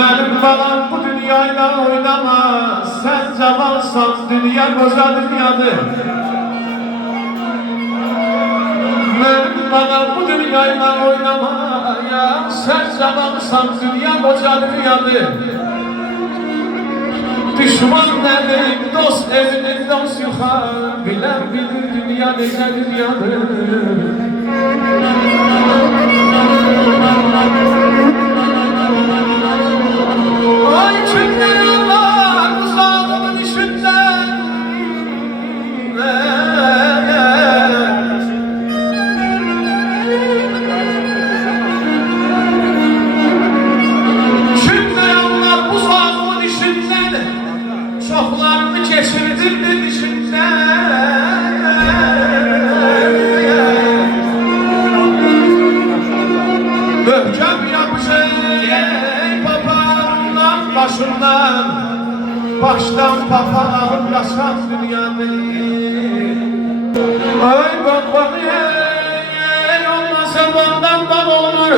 Benim balam bu dünyayla oynamaz. Sen cavalsan dünya koca dünyadır. Benim balam bu dünyayla oynamaz. Sen cavalsan dünya koca dünyadır. Düşman nedir, dost evinin dost yuxar. Bilen bilir dünya nece dünyadır. Ay kimler yollar uzağımın işinden. Kimler yollar uzağımın işinden. Çoxlarını geçirdim işinden. Möhkəm yapışır başından, baştan papağan yaşan dünyanın. Ay bak ey olmasa bandan bab olur.